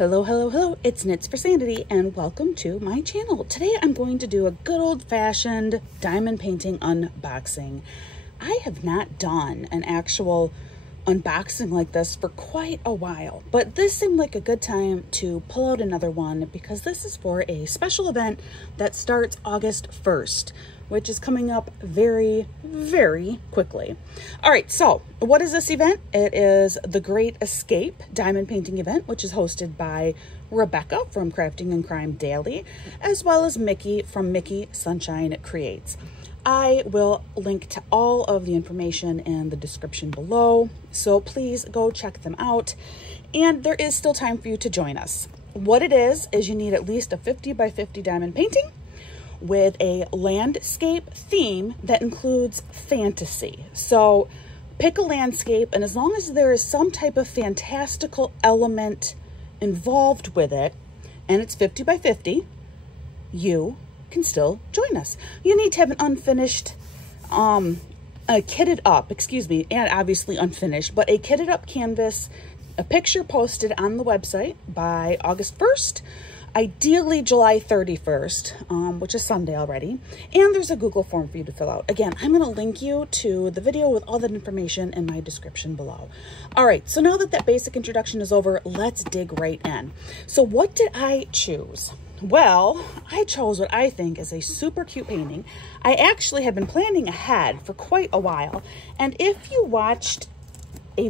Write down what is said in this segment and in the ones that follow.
Hello, hello, hello, it's Knits for Sanity and welcome to my channel. Today I'm going to do a good old-fashioned diamond painting unboxing. I have not done an actual unboxing like this for quite a while, but this seemed like a good time to pull out another one because this is for a special event that starts August 1st, which is coming up very, very quickly. All right, so what is this event? It is the Great Escape Diamond Painting Event, which is hosted by Rebecca from Crafting and Crime Daily, as well as Mickey from Mickey Sunshine Creates. I will link to all of the information in the description below, so please go check them out. And there is still time for you to join us. What it is you need at least a 50 by 50 diamond painting with a landscape theme that includes fantasy. So pick a landscape, and as long as there is some type of fantastical element involved with it, and it's 50 by 50, you can still join us. You need to have an unfinished, a kitted up, and obviously unfinished, but a kitted up canvas, a picture posted on the website by August 1st, ideally July 31st, which is Sunday already. And there's a Google form for you to fill out. Again, I'm going to link you to the video with all that information in my description below. All right, so now that that basic introduction is over, let's dig right in. So what did I choose? Well, I chose what I think is a super cute painting. I actually have been planning ahead for quite a while. And if you watched I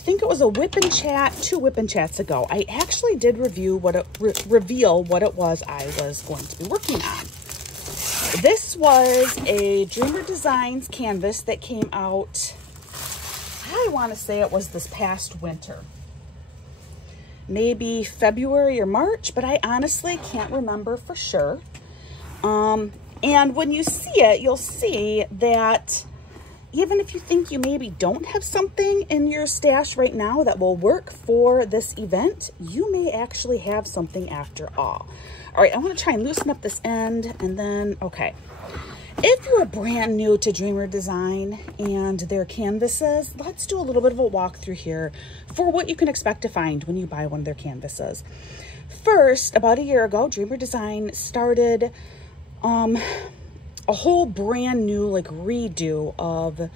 think it was a Whip and Chat, 2 Whip and Chats ago, I actually did reveal what it was I was going to be working on. This was a Dreamer Designs canvas that came out, I want to say it was this past winter. Maybe February or March, but I honestly can't remember for sure. And when you see it, you'll see that even if you think you maybe don't have something in your stash right now that will work for this event, you may actually have something after all. All right, I want to try and loosen up this end, and then, okay. If you're brand new to Dreamer Design and their canvases, let's do a little bit of a walkthrough here for what you can expect to find when you buy one of their canvases. First, about a year ago, Dreamer Design started a whole brand new redo of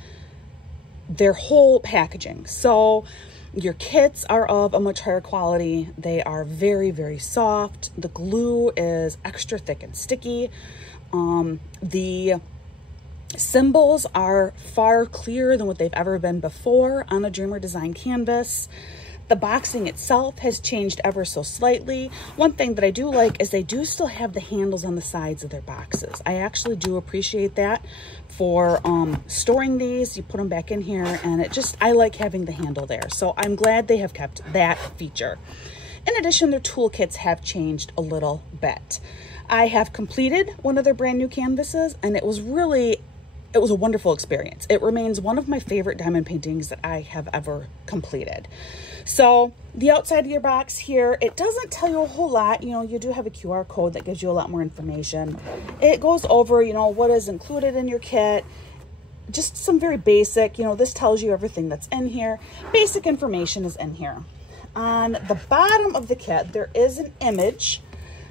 their whole packaging. So your kits are of a much higher quality. They are very, very soft. The glue is extra thick and sticky. The symbols are far clearer than what they've ever been before on a Dreamer Design canvas. The boxing itself has changed ever so slightly. One thing that I do like is they do still have the handles on the sides of their boxes. I actually do appreciate that for storing these. You put them back in here, and I like having the handle there. So I'm glad they have kept that feature. In addition, their toolkits have changed a little bit. I have completed one of their brand new canvases, and it was a wonderful experience. It remains one of my favorite diamond paintings that I have ever completed. So the outside of your box here, it doesn't tell you a whole lot. You know, you do have a QR code that gives you a lot more information. It goes over, what is included in your kit. Just some very basic, this tells you everything that's in here. Basic information is in here. On the bottom of the kit, there is an image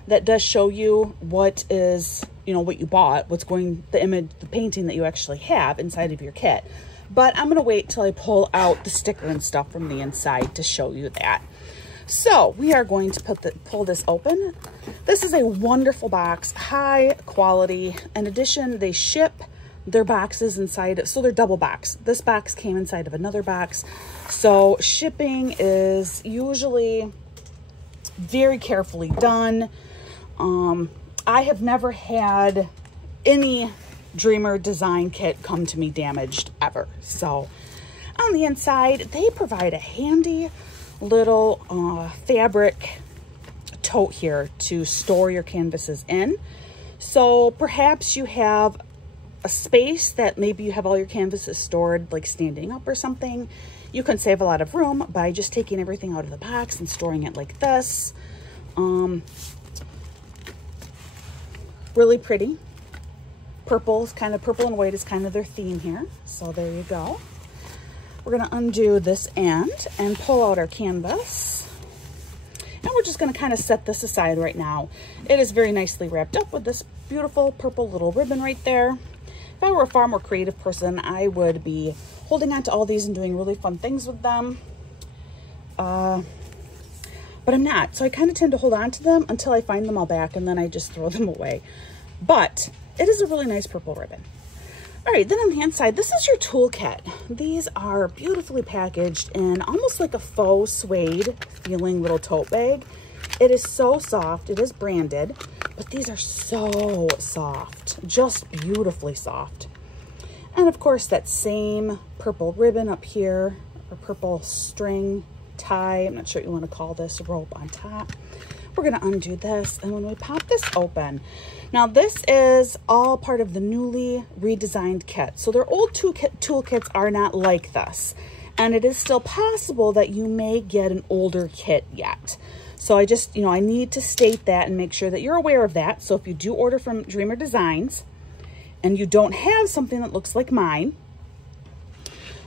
that does show you what is, what you bought, the painting that you actually have inside of your kit. But I'm going to wait till I pull out the sticker and stuff from the inside to show you that. So we are going to pull this open. This is a wonderful box, high quality. In addition, they ship their boxes inside, so they're double box. This box came inside of another box. So shipping is usually very carefully done. I have never had any Dreamer Design kit come to me damaged ever. So on the inside, they provide a handy little fabric tote here to store your canvases in. So perhaps you have a space that maybe you have all your canvases stored like standing up or something. You can save a lot of room by just taking everything out of the box and storing it like this. Really pretty. Purple and white is kind of their theme here. So there you go. We're going to undo this end and pull out our canvas. And we're just going to kind of set this aside right now. It is very nicely wrapped up with this beautiful purple little ribbon right there. If I were a far more creative person, I would be holding on to all these and doing really fun things with them. But I'm not. So I kind of tend to hold on to them until I find them all back, and then I just throw them away. But it is a really nice purple ribbon. All right, then on the inside, this is your toolkit. These are beautifully packaged in almost like a faux suede feeling little tote bag. It is so soft. It is branded, but these are so soft, just beautifully soft. And of course, that same purple ribbon up here, or purple string tie, I'm not sure what you want to call this, rope on top. We're going to undo this, and when we pop this open, now this is all part of the newly redesigned kit. So their old toolkits are not like this, and it is still possible that you may get an older kit yet. So I just, I need to state that and make sure that you're aware of that. So if you do order from Dreamer Designs and you don't have something that looks like mine,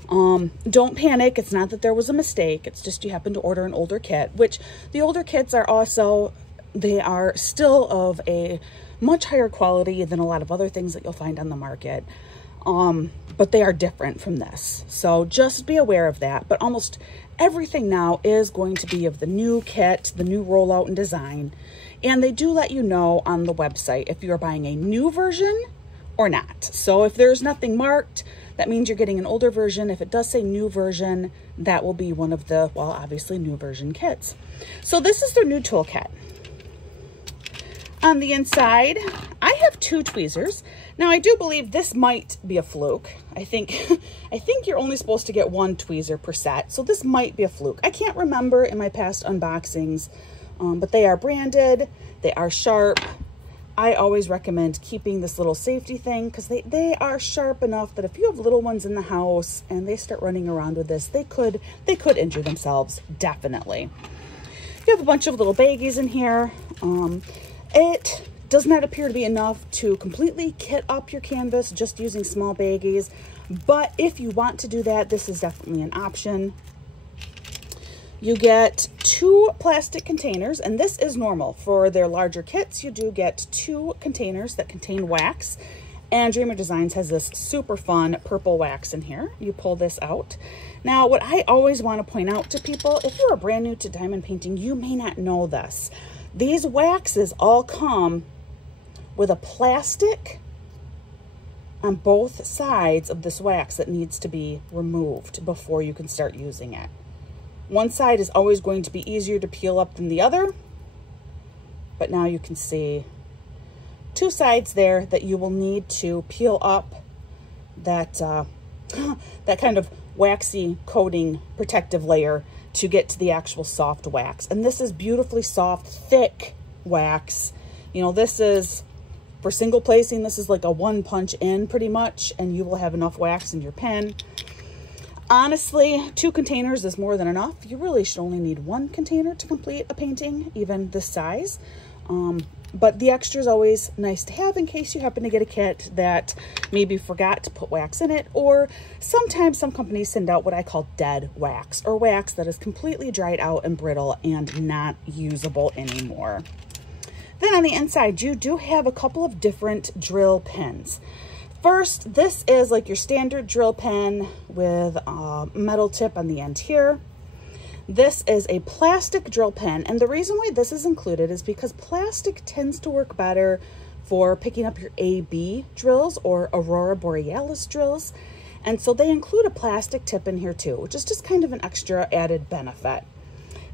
don't panic. It's not that there was a mistake. It's just you happen to order an older kit, which the older kits are also, they are still of a much higher quality than a lot of other things that you'll find on the market. But they are different from this. So just be aware of that. But almost everything now is going to be of the new kit, the new rollout and design. And they do let you know on the website if you're buying a new version or not. So if there's nothing marked, that means you're getting an older version. If it does say new version, that will be one of the, well, obviously new version kits. So this is their new toolkit. On the inside, I have 2 tweezers. Now I do believe this might be a fluke. I think you're only supposed to get 1 tweezer per set. So this might be a fluke. I can't remember in my past unboxings, but they are branded, they are sharp. I always recommend keeping this little safety thing because they are sharp enough that if you have little ones in the house and they start running around with this, they could injure themselves, definitely. You have a bunch of little baggies in here. It does not appear to be enough to completely kit up your canvas just using small baggies, but if you want to do that, this is definitely an option. You get 2 plastic containers, and this is normal. For their larger kits, you do get 2 containers that contain wax, and Dreamer Designs has this super fun purple wax in here. You pull this out. Now, what I always want to point out to people, if you are brand new to diamond painting, you may not know this. These waxes all come with a plastic on both sides of this wax that needs to be removed before you can start using it. One side is always going to be easier to peel up than the other, but now you can see 2 sides there that you will need to peel up that, that kind of waxy coating protective layer to get to the actual soft wax. And this is beautifully soft, thick wax. This is, for single placing, this is like a 1 punch in pretty much, and you will have enough wax in your pen. Honestly, 2 containers is more than enough. You really should only need 1 container to complete a painting, even this size. But the extra is always nice to have in case you happen to get a kit that maybe forgot to put wax in it, or sometimes some companies send out what I call dead wax, or wax that is completely dried out and brittle and not usable anymore. Then on the inside, you do have a couple of different drill pins. First, this is like your standard drill pen with a metal tip on the end here. This is a plastic drill pen, and the reason why this is included is because plastic tends to work better for picking up your AB drills or Aurora Borealis drills, and so they include a plastic tip in here too, which is just kind of an extra added benefit.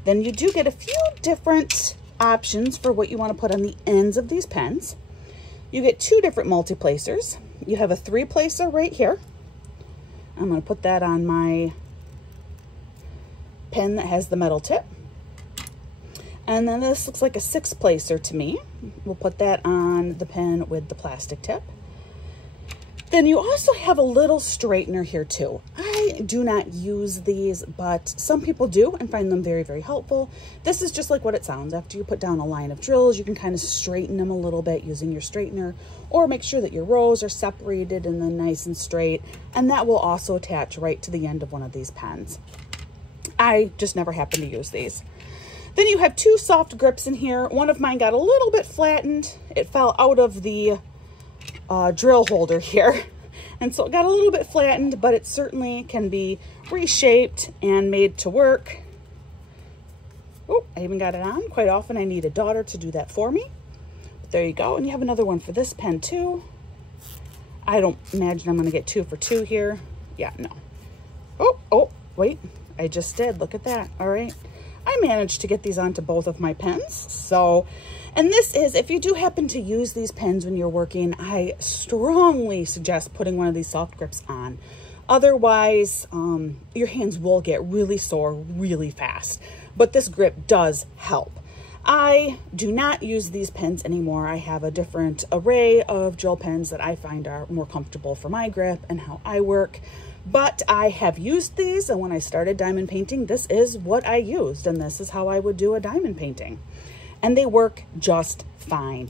Then you do get a few different options for what you want to put on the ends of these pens. You get 2 different multi-placers. You have a 3-placer right here. I'm going to put that on my pen that has the metal tip. And then this looks like a 6-placer to me. We'll put that on the pen with the plastic tip. Then you also have a little straightener here too. I do not use these, but some people do and find them very, very helpful. This is just like what it sounds. After you put down a line of drills, you can kind of straighten them a little bit using your straightener, or make sure that your rows are separated and then nice and straight. And that will also attach right to the end of one of these pens. I just never happen to use these. Then you have two soft grips in here. One of mine got a little bit flattened. It fell out of the drill holder here. And so it got a little bit flattened, but it certainly can be reshaped and made to work. Oh, I even got it on. Quite often I need a daughter to do that for me. But there you go. And you have another one for this pen too. I don't imagine I'm going to get 2 for 2 here. Yeah, no. Oh, wait. I just did. Look at that. All right. I managed to get these onto both of my pens. So, and this is, if you do happen to use these pens when you're working, I strongly suggest putting one of these soft grips on. Otherwise, your hands will get really sore really fast. But this grip does help. I do not use these pens anymore. I have a different array of drill pens that I find are more comfortable for my grip and how I work. But I have used these, and when I started diamond painting, this is what I used, and this is how I would do a diamond painting. And they work just fine.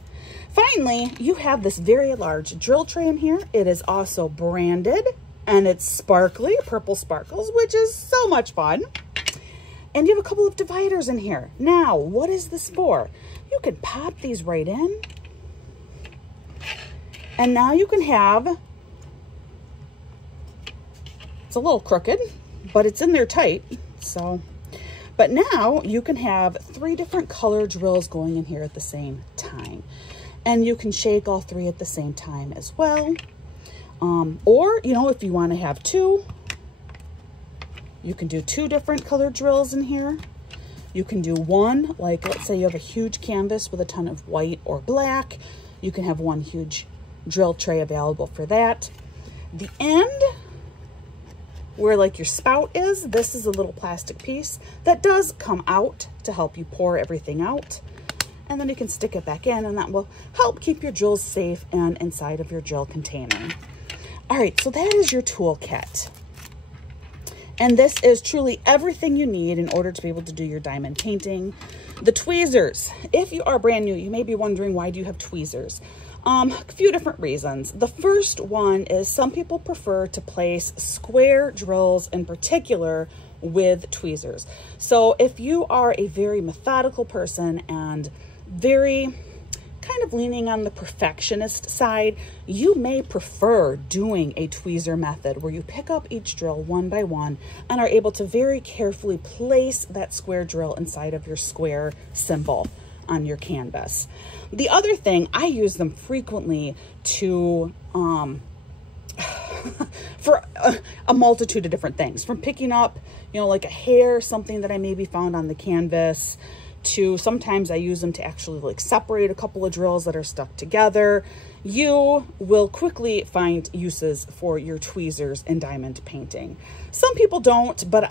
Finally, you have this very large drill tray in here. It is also branded, and it's sparkly, purple sparkles, which is so much fun. And you have a couple of dividers in here. Now, what is this for? You can pop these right in. And now you can have, it's a little crooked, but it's in there tight. So, but now you can have 3 different color drills going in here at the same time. And you can shake all 3 at the same time as well. Or, you know, if you want to have 2, you can do 2 different color drills in here. You can do one, like let's say you have a huge canvas with a ton of white or black. You can have one huge drill tray available for that. The end, where like your spout is, this is a little plastic piece that does come out to help you pour everything out. And then you can stick it back in, and that will help keep your drills safe and inside of your drill container. All right, so that is your toolkit. And this is truly everything you need in order to be able to do your diamond painting. The tweezers. If you are brand new, you may be wondering, why do you have tweezers? A few different reasons. The first one is some people prefer to place square drills in particular with tweezers. So if you are a very methodical person and very kind of leaning on the perfectionist side, you may prefer doing a tweezer method where you pick up each drill one by one and are able to very carefully place that square drill inside of your square symbol on your canvas. The other thing, I use them frequently to for a multitude of different things, from picking up, you know, like a hair, something that I maybe found on the canvas, to sometimes I use them to actually like separate a couple of drills that are stuck together. You will quickly find uses for your tweezers in diamond painting. Some people don't, but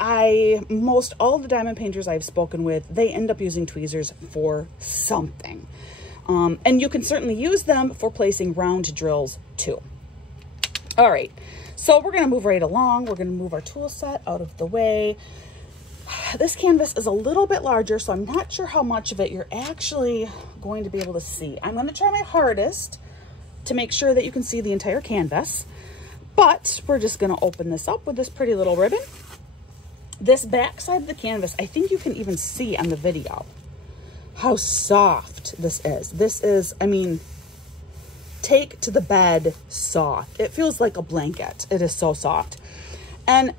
most all the diamond painters I've spoken with, they end up using tweezers for something. And you can certainly use them for placing round drills too. All right, so we're gonna move right along. We're gonna move our tool set out of the way. This canvas is a little bit larger, so I'm not sure how much of it you're actually going to be able to see. I'm going to try my hardest to make sure that you can see the entire canvas, but we're just going to open this up with this pretty little ribbon. This back side of the canvas, I think you can even see on the video how soft this is. This is, I mean, take to the bed soft. It feels like a blanket. It is so soft. And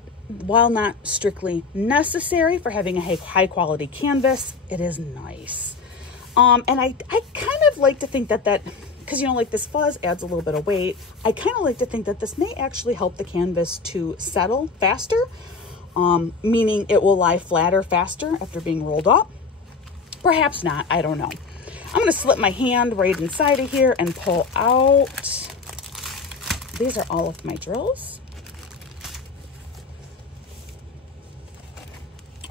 while not strictly necessary for having a high quality canvas, it is nice. And I kind of like to think that because, you know, like this fuzz adds a little bit of weight, I kind of like to think that this may actually help the canvas to settle faster, meaning it will lie flatter faster after being rolled up. Perhaps not, I don't know. I'm going to slip my hand right inside of here and pull out. These are all of my drills.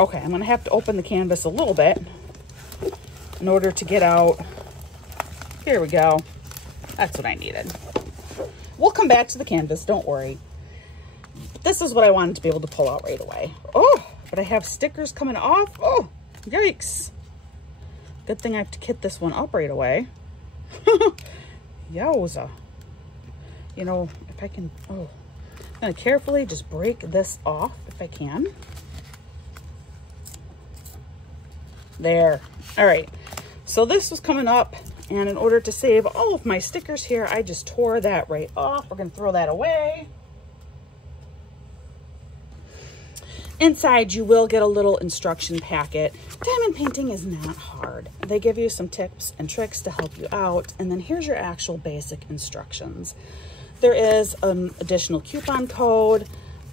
Okay, I'm going to have to open the canvas a little bit in order to get out. Here we go. That's what I needed. We'll come back to the canvas, don't worry. But this is what I wanted to be able to pull out right away. Oh, but I have stickers coming off. Oh, yikes. Good thing I have to kit this one up right away. Yowza. You know, if I can, I'm going to carefully just break this off if I can. There. All right. So this was coming up, and in order to save all of my stickers here, I just tore that right off. We're going to throw that away. Inside, you will get a little instruction packet. Diamond painting is not hard. They give you some tips and tricks to help you out, and then here's your actual basic instructions. There is an additional coupon code,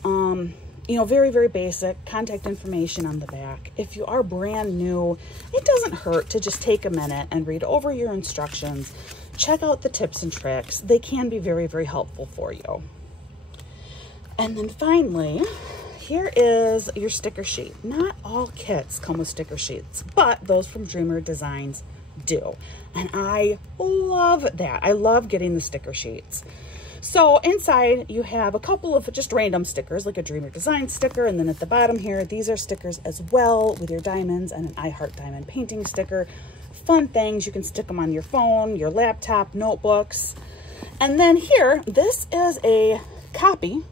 you know, very, very basic contact information on the back. If you are brand new, it doesn't hurt to just take a minute and read over your instructions, check out the tips and tricks. They can be very, very helpful for you. And then finally, here is your sticker sheet. Not all kits come with sticker sheets, but those from Dreamer Designs do. And I love that. I love getting the sticker sheets. So inside you have a couple of just random stickers, like a Dreamer Design sticker. And then at the bottom here, these are stickers as well with your diamonds and an I Heart Diamond Painting sticker. Fun things. You can stick them on your phone, your laptop, notebooks. And then here, this is a copy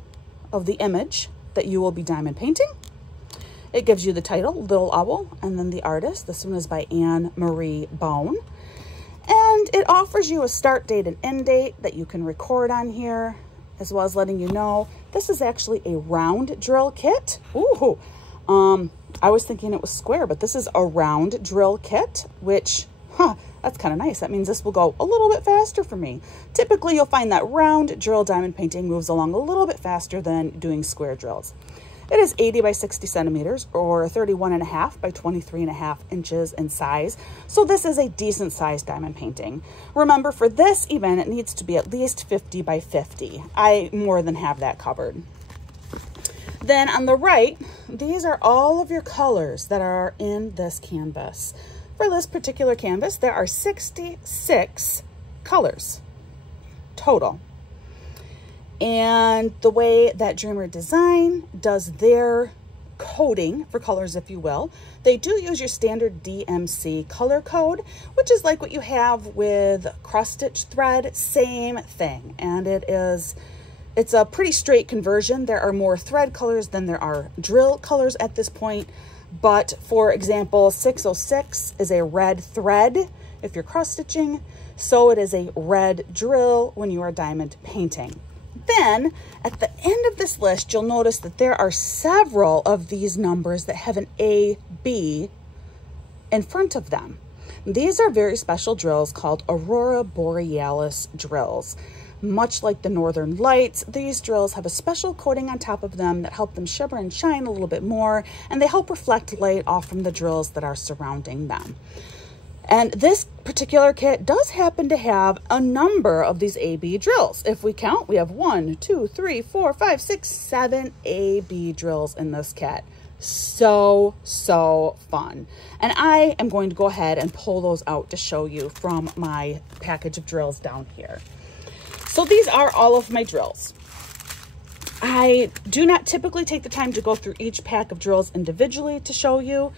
of the image that you will be diamond painting. It gives you the title, Little Owl, and then the artist. This one is by Anne Marie Bone. And it offers you a start date and end date that you can record on here, as well as letting you know this is actually a round drill kit. Ooh, I was thinking it was square, but this is a round drill kit, which, that's kind of nice. That means this will go a little bit faster for me. Typically, you'll find that round drill diamond painting moves along a little bit faster than doing square drills. It is 80 by 60 centimeters or 31.5 by 23.5 inches in size. So this is a decent sized diamond painting. Remember, for this event, it needs to be at least 50 by 50. I more than have that covered. Then on the right, these are all of your colors that are in this canvas. For this particular canvas, there are 66 colors total. And the way that Dreamer Design does their coding for colors, if you will, they do use your standard DMC color code, which is like what you have with cross stitch thread, same thing. And it's a pretty straight conversion. There are more thread colors than there are drill colors at this point. But for example, 606 is a red thread if you're cross stitching. So it is a red drill when you are diamond painting. Then at the end of this list, you'll notice that there are several of these numbers that have an AB in front of them. These are very special drills called Aurora Borealis drills. Much like the Northern Lights, these drills have a special coating on top of them that help them shimmer and shine a little bit more, and they help reflect light off from the drills that are surrounding them. And this particular kit does happen to have a number of these AB drills. If we count, we have 1, 2, 3, 4, 5, 6, 7 AB drills in this kit. So fun. And I am going to go ahead and pull those out to show you from my package of drills down here. So these are all of my drills. I do not typically take the time to go through each pack of drills individually to show you.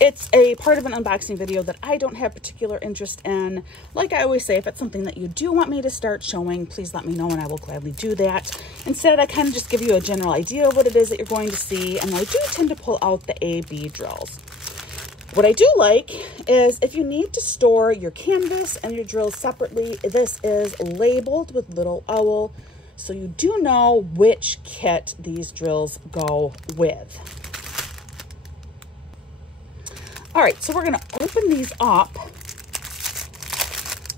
It's a part of an unboxing video that I don't have particular interest in. Like I always say, if it's something that you do want me to start showing, please let me know and I will gladly do that. Instead, I kind of just give you a general idea of what it is that you're going to see, and I do tend to pull out the AB drills. What I do like is if you need to store your canvas and your drills separately, this is labeled with Little Owl, so you do know which kit these drills go with. All right, so we're gonna open these up.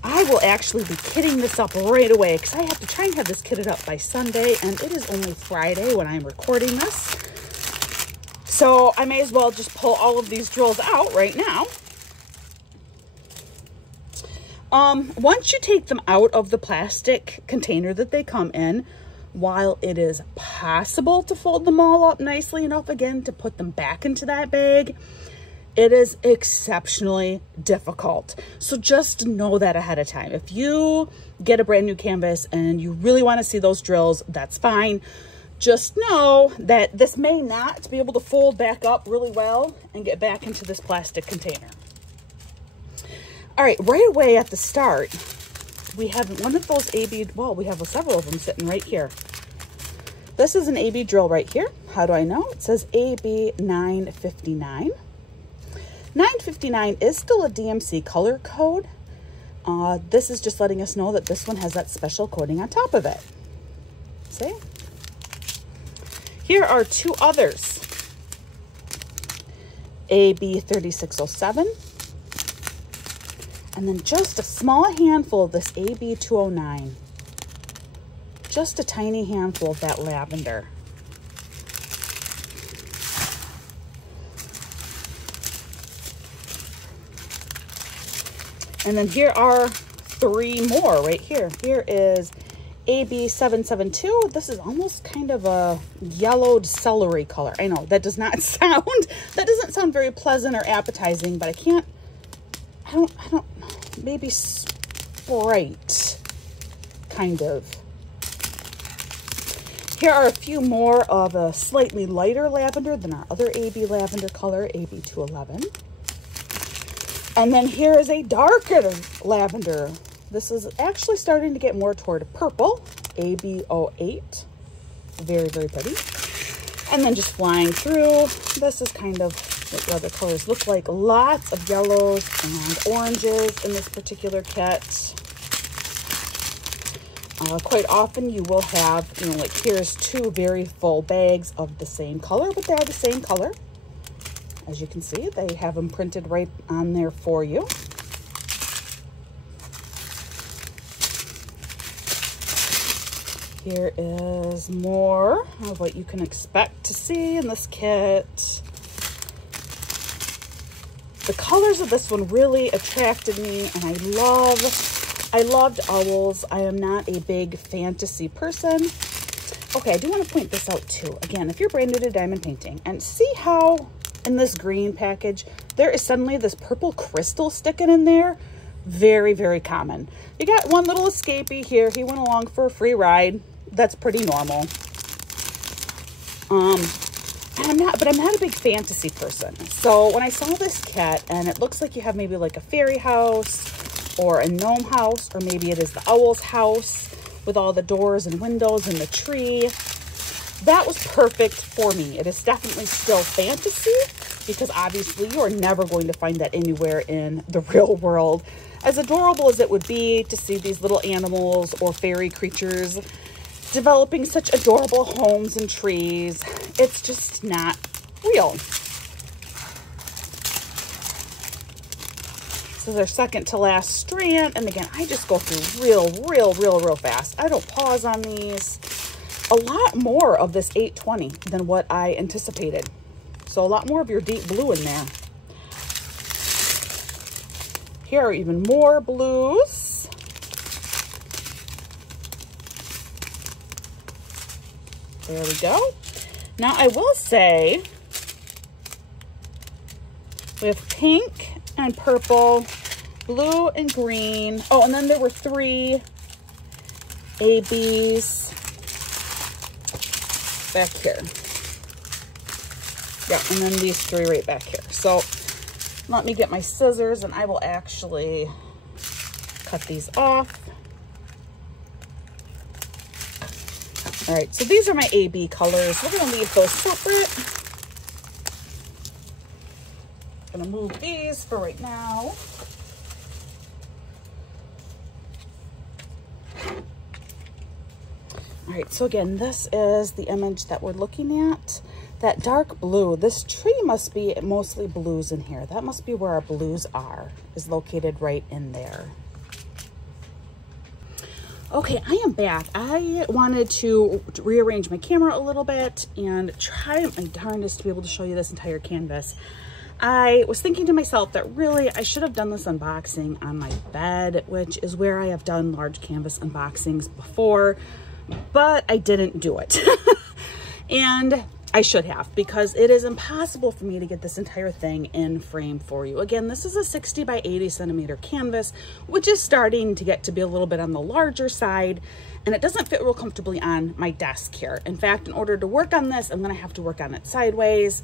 I will actually be kitting this up right away because I have to try and have this kitted up by Sunday, and it is only Friday when I'm recording this. So I may as well just pull all of these drills out right now. Once you take them out of the plastic container that they come in, while it is possible to fold them all up nicely enough again to put them back into that bag, it is exceptionally difficult. So just know that ahead of time. If you get a brand new canvas and you really want to see those drills, that's fine. Just know that this may not be able to fold back up really well and get back into this plastic container. All right, right away at the start, we have one of those AB, well, we have several of them sitting right here. This is an AB drill right here. How do I know? It says AB 959. $9.59 is still a DMC color code. This is just letting us know that this one has that special coating on top of it. See? Here are two others. AB 3607. And then just a small handful of this AB 209. Just a tiny handful of that lavender. And then here are three more right here. Here is AB 772. This is almost kind of a yellowed celery color. I know that does not sound, that doesn't sound very pleasant or appetizing, but I don't, maybe Sprite, kind of. Here are a few more of a slightly lighter lavender than our other AB lavender color, AB 211. And then here is a darker lavender. This is actually starting to get more toward purple, AB 08. Very, very pretty. And then just flying through, this is kind of what the other colors look like. Lots of yellows and oranges in this particular kit. Quite often you will have, like here's two very full bags of the same color, but they are the same color. As you can see, they have them printed right on there for you. Here is more of what you can expect to see in this kit. The colors of this one really attracted me, and I loved owls. I am not a big fantasy person. Okay, I do want to point this out too. Again, if you're brand new to diamond painting, and see how in this green package, there is suddenly this purple crystal sticking in there. Very, very common. You got one little escapee here. He went along for a free ride. That's pretty normal. I'm not a big fantasy person. So when I saw this kit, and it looks like you have maybe like a fairy house or a gnome house, or maybe it is the owl's house with all the doors and windows and the tree. That was perfect for me. It is definitely still fantasy, because obviously you are never going to find that anywhere in the real world. As adorable as it would be to see these little animals or fairy creatures developing such adorable homes and trees, it's just not real. This is our second to last strand. And again, I just go through real fast. I don't pause on these. A lot more of this 820 than what I anticipated. So a lot more of your deep blue in there. Here are even more blues. There we go. Now I will say we have pink and purple, blue and green. Oh, and then there were three ABs back here. Yeah, and then these three right back here. So let me get my scissors and I will actually cut these off. All right, so these are my AB colors. We're gonna leave those separate. I'm gonna move these for right now. All right, so again, this is the image that we're looking at. That dark blue, this tree must be mostly blues in here. That must be where our blues are, is located right in there. Okay, I am back. I wanted to rearrange my camera a little bit and try my darndest to be able to show you this entire canvas. I was thinking to myself that really I should have done this unboxing on my bed, which is where I have done large canvas unboxings before, but I didn't do it. And I should have, because it is impossible for me to get this entire thing in frame for you. Again, this is a 60 by 80 centimeter canvas, which is starting to get to be a little bit on the larger side, and it doesn't fit real comfortably on my desk here. In fact, in order to work on this, I'm gonna have to work on it sideways.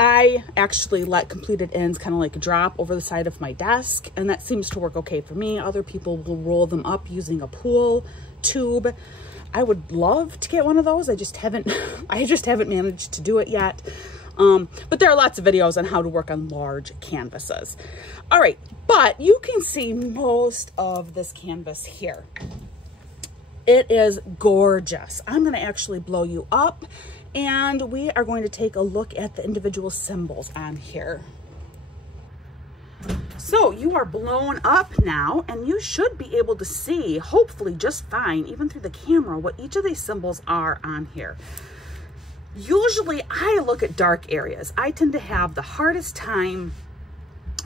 I actually let completed ends kind of like drop over the side of my desk, and that seems to work okay for me. Other people will roll them up using a pool tube. I would love to get one of those. I just haven't managed to do it yet. But there are lots of videos on how to work on large canvases. All right, but you can see most of this canvas here. It is gorgeous. I'm gonna actually blow you up and we are going to take a look at the individual symbols on here. So you are blown up now and you should be able to see, hopefully just fine, even through the camera, what each of these symbols are on here. Usually I look at dark areas. I tend to have the hardest time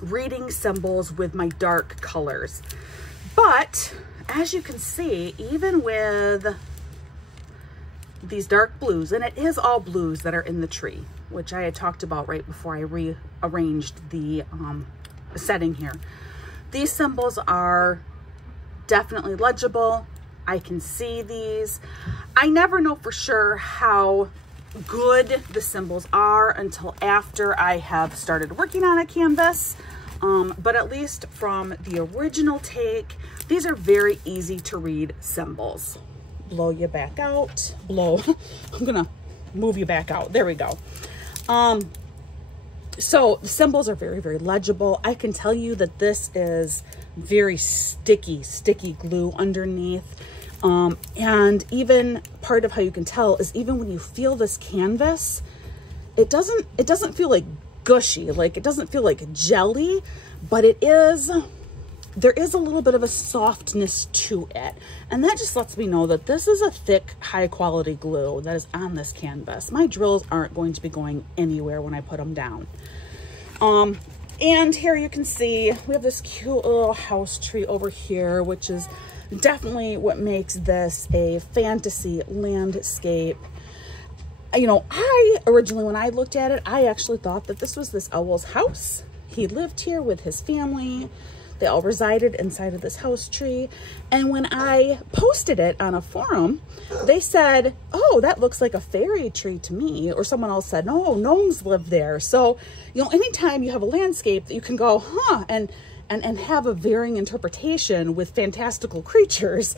reading symbols with my dark colors. But as you can see, even with these dark blues, and it is all blues that are in the tree, which I had talked about right before I rearranged the setting here. These symbols are definitely legible. I can see these. I never know for sure how good the symbols are until after I have started working on a canvas. But at least from the original take, these are very easy to read symbols. Blow you back out, blow. I'm gonna move you back out. There we go. So the symbols are very, very legible. I can tell you that this is very sticky glue underneath. And even part of how you can tell is even when you feel this canvas, it doesn't feel like gushy, like it doesn't feel like jelly, but there is a little bit of a softness to it. And that just lets me know that this is a thick, high quality glue that is on this canvas. My drills aren't going to be going anywhere when I put them down. And here you can see we have this cute little house tree over here, which is definitely what makes this a fantasy landscape. You know, I originally, when I looked at it, I actually thought that this was this owl's house. He lived here with his family. They all resided inside of this house tree. And when I posted it on a forum, they said, oh, that looks like a fairy tree to me. Or someone else said, no, gnomes live there. So, you know, anytime you have a landscape that you can go, huh, and have a varying interpretation with fantastical creatures,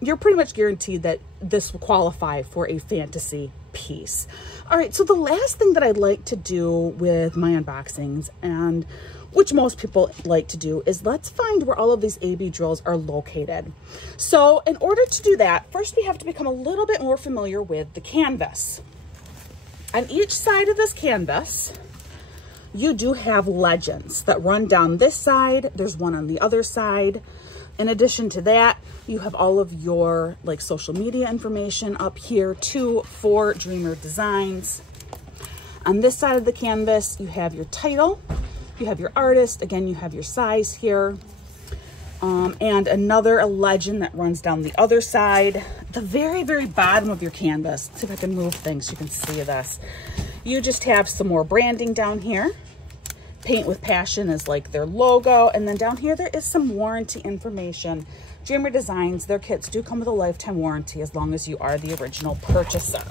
you're pretty much guaranteed that this will qualify for a fantasy piece. All right, so the last thing that I'd like to do with my unboxings, and which most people like to do, is let's find where all of these AB drills are located. So in order to do that, first we have to become a little bit more familiar with the canvas. On each side of this canvas, you do have legends that run down this side. There's one on the other side. In addition to that, you have all of your like social media information up here too for Dreamer Designs. On this side of the canvas, you have your title, you have your artist, again, you have your size here, and another legend that runs down the other side. The very, very bottom of your canvas, let's see if I can move things so you can see this. You just have some more branding down here. Paint with Passion is like their logo. And then down here, there is some warranty information. Dreamer Designs, their kits do come with a lifetime warranty as long as you are the original purchaser.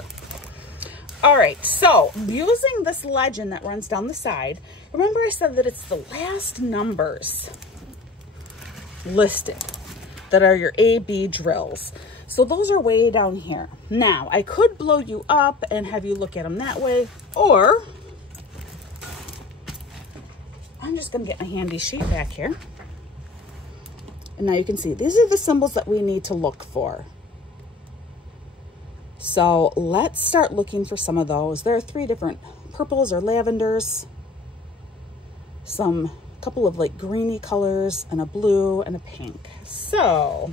All right, so using this legend that runs down the side, remember I said that it's the last numbers listed that are your AB drills. So those are way down here. Now, I could blow you up and have you look at them that way, or I'm just gonna get my handy sheet back here. And now you can see, these are the symbols that we need to look for. So let's start looking for some of those. There are 3 different purples or lavenders, couple of like greeny colors, and a blue and a pink. So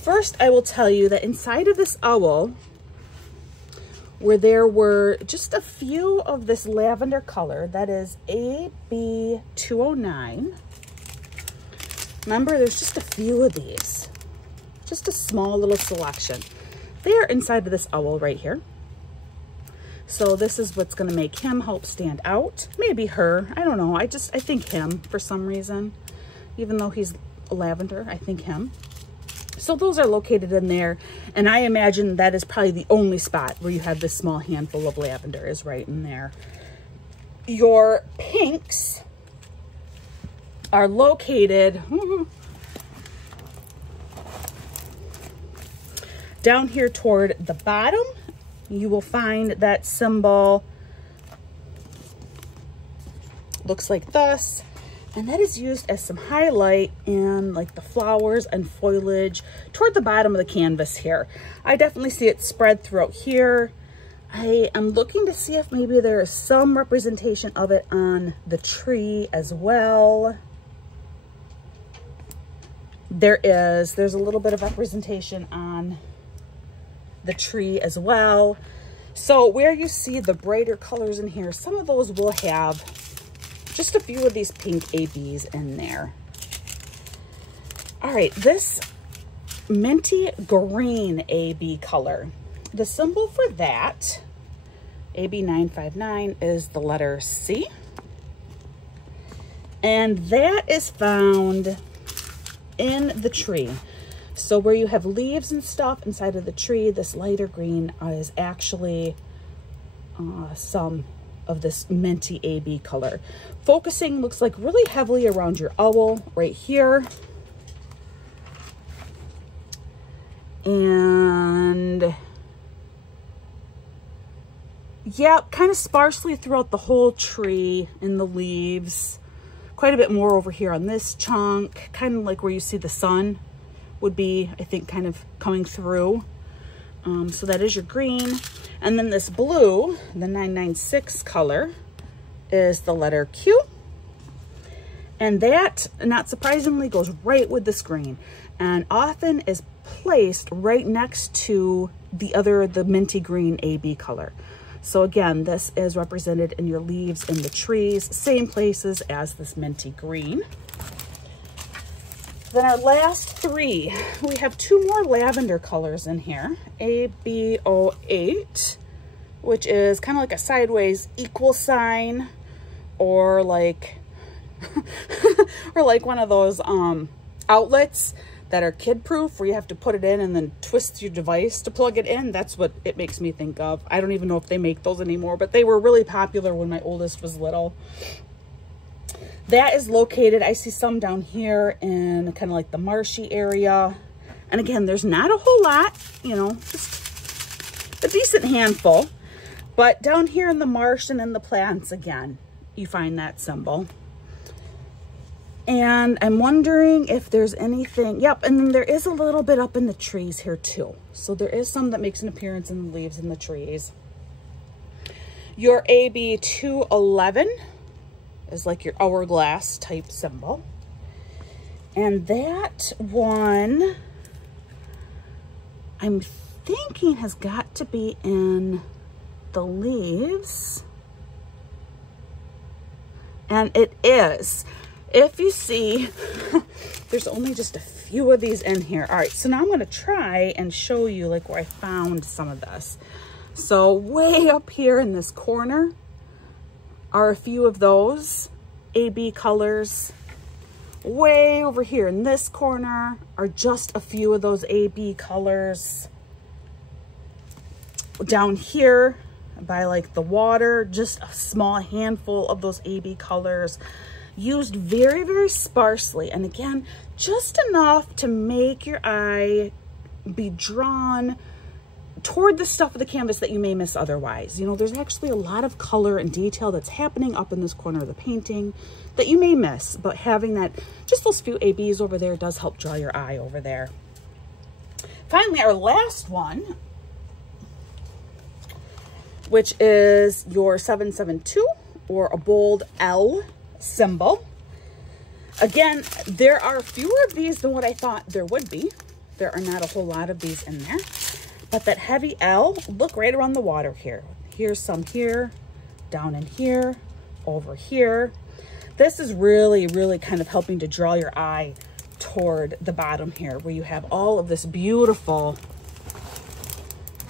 first I will tell you that inside of this owl, where there were just a few of this lavender color, that is AB209. Remember, there's just a few of these. Just a small little selection. They are inside of this owl right here. So this is what's gonna make him help stand out. Maybe her, I don't know. I think him for some reason. Even though he's lavender, I think him. So those are located in there. And I imagine that is probably the only spot where you have this small handful of lavender is right in there. Your pinks are located down here toward the bottom you will find that symbol looks like this, and that is used as some highlight in like the flowers and foliage toward the bottom of the canvas here. I definitely see it spread throughout here. I am looking to see if maybe there is some representation of it on the tree as well. There's a little bit of representation on the tree as well. So where you see the brighter colors in here, some of those will have just a few of these pink ABs in there. All right, this minty green AB color, the symbol for that, AB 959, is the letter C. And that is found in the tree. So where you have leaves and stuff inside of the tree, this lighter green is actually some of this minty AB color. Focusing looks like really heavily around your owl right here. And yeah, kind of sparsely throughout the whole tree in the leaves. Quite a bit more over here on this chunk, kind of like where you see the sun would be, I think, kind of coming through. So that is your green. And then this blue, the 996 color, is the letter Q. And that, not surprisingly, goes right with this green and often is placed right next to the minty green AB color. So again, this is represented in your leaves in the trees, same places as this minty green. Then our last three, we have two more lavender colors in here. AB08, which is kind of like a sideways equal sign, or like, or like one of those outlets that are kid-proof where you have to put it in and then twist your device to plug it in. That's what it makes me think of. I don't even know if they make those anymore, but they were really popular when my oldest was little. That is located, I see some down here in kind of like the marshy area. And again, there's not a whole lot, you know, just a decent handful. But down here in the marsh and in the plants, again, you find that symbol. And I'm wondering if there's anything, yep, and then there is a little bit up in the trees here too. So there is some that makes an appearance in the leaves in the trees. Your AB 211 is like your hourglass type symbol. And that one, I'm thinking has got to be in the leaves. And it is. If you see, there's only just a few of these in here. All right, so now I'm gonna try and show you like where I found some of this. So way up here in this corner are a few of those AB colors. Way over here in this corner are just a few of those AB colors. Down here by like the water, just a small handful of those AB colors. Used very, very sparsely. And again, just enough to make your eye be drawn toward the stuff of the canvas that you may miss otherwise. You know, there's actually a lot of color and detail that's happening up in this corner of the painting that you may miss, but having that, just those few ABs over there does help draw your eye over there. Finally, our last one, which is your 772 or a bold L symbol. Again, there are fewer of these than what I thought there would be. There are not a whole lot of these in there, but that heavy L, look right around the water here. Here's some here, down in here, over here. This is really, really kind of helping to draw your eye toward the bottom here, where you have all of this beautiful,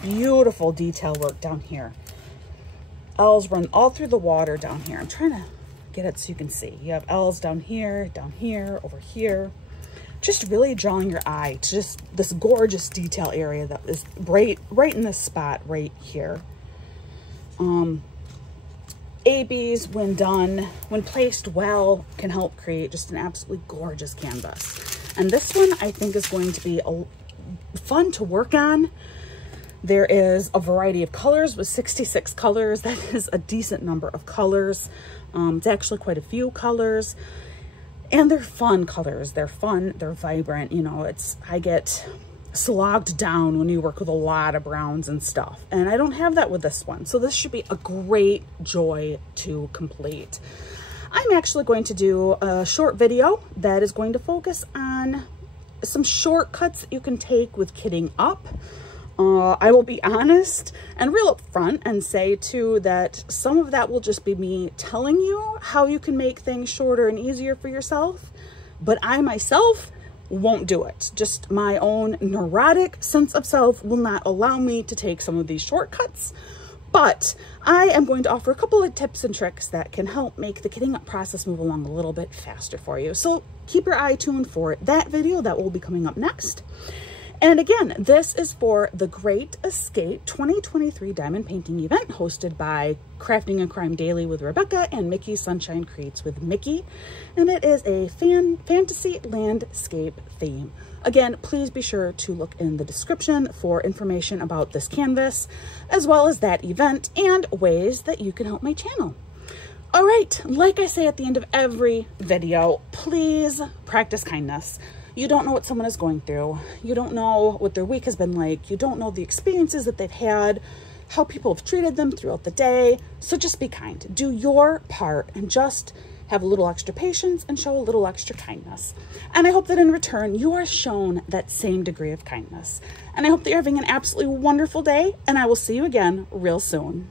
beautiful detail work down here. L's run all through the water down here. I'm trying to get it so you can see. You have L's down here, over here. Just really drawing your eye to just this gorgeous detail area that is right in this spot right here. ABs, when done, when placed well, can help create just an absolutely gorgeous canvas. And this one I think is going to be fun to work on. There is a variety of colors with 66 colors. That is a decent number of colors. It's actually quite a few colors. And they're fun colors. They're fun. They're vibrant. You know, I get slogged down when you work with a lot of browns and stuff. And I don't have that with this one. So this should be a great joy to complete. I'm actually going to do a short video that is going to focus on some shortcuts that you can take with kitting up. I will be honest and real upfront and say too that some of that will just be me telling you how you can make things shorter and easier for yourself, but I myself won't do it. Just my own neurotic sense of self will not allow me to take some of these shortcuts. But I am going to offer a couple of tips and tricks that can help make the kitting up process move along a little bit faster for you. So keep your eye tuned for that video that will be coming up next. And again, this is for the Great Escape 2023 Diamond Painting event hosted by Crafting and Crime Daily with Rebecca and Mickey Sunshine Creates with Mickey. And it is a fantasy landscape theme. Again, please be sure to look in the description for information about this canvas, as well as that event and ways that you can help my channel. All right, like I say at the end of every video, please practice kindness. You don't know what someone is going through. You don't know what their week has been like. You don't know the experiences that they've had, how people have treated them throughout the day. So just be kind. Do your part and just have a little extra patience and show a little extra kindness. And I hope that in return, you are shown that same degree of kindness. And I hope that you're having an absolutely wonderful day, and I will see you again real soon.